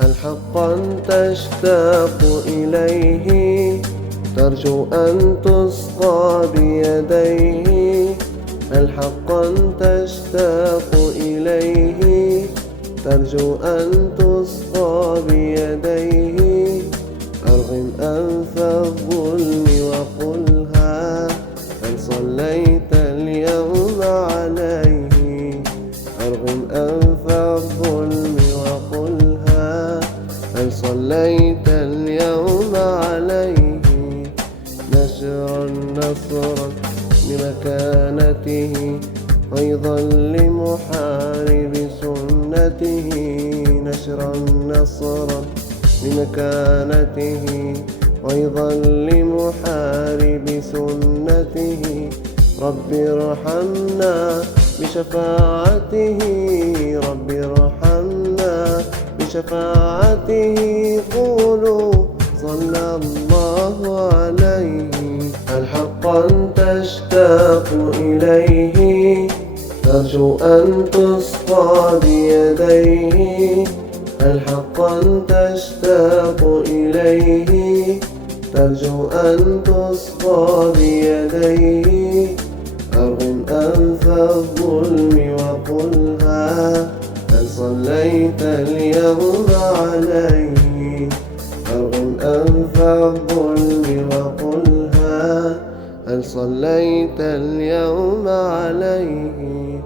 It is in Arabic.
هل حقا تشتاق إليه ترجو أن تسقى بيديه؟ هل حقا تشتاق إليه ترجو أن تسقى بيديه؟ أرغم أنف الظلم وقلها هل صليت اليوم عليه؟ أرغم أنف الظلم وقلها هل صليت اليوم عليه؟ نشرا نصرا لمكانته أيضا لمحارب سنته. نشرا نصرا لمكانته أيضا لمحارب سنته. رب ارحمنا بشفاعته، رب ارحمنا بشفاعته. قولوا صلى الله عليه. هل حقا تشتاق إليه ترجو أن تسقى بيديه؟ هل حقا تشتاق إليه ترجو أن تسقى بيديه؟ أرغم أنف الظلم وقلها هل صليت اليوم عليه؟ أرغم أنف الظلم وقلها هل صليت اليوم عليه؟